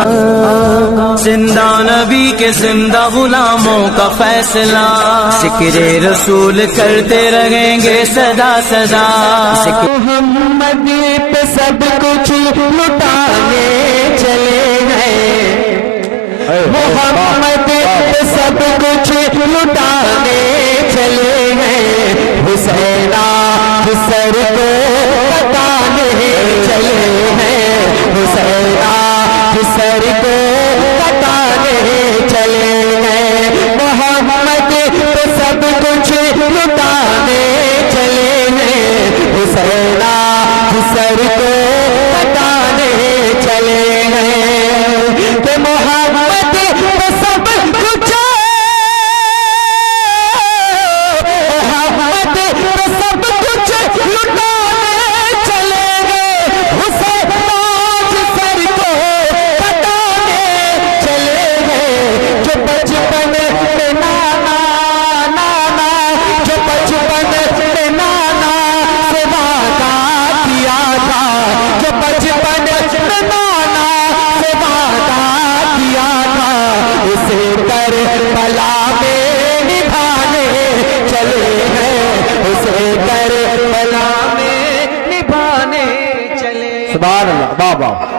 जिंदा नबी के जिंदा गुलामों का फैसला, जिक्रे रसूल करते रहेंगे सदा सदा। मोहम्मद पे सब कुछ लुटाने चले गए, मोहम्मद पे सब कुछ लुटाने चले गए। हुसैना सर को कटाने चले हैं, हुसैना सर को कटाने चले हैं। मोहम्मद पे सब कुछ लुटाने चले हैं, हुसैना सर को कटाने चले हैं। कि मोहम्मद पे सब कुछ, मोहम्मद पे सब कुछ लुटाने चले गए, हुसैना सर को कटाने चले गए। जो बचपन में नाना नाना, जो बचपन में नाना से वादा किया था, जो बचपन में नाना से वादा किया था, उसे करबला में निभाने चले हैं, उसे करबला में निभाने चले। सुभान अल्लाह, वाह वाह।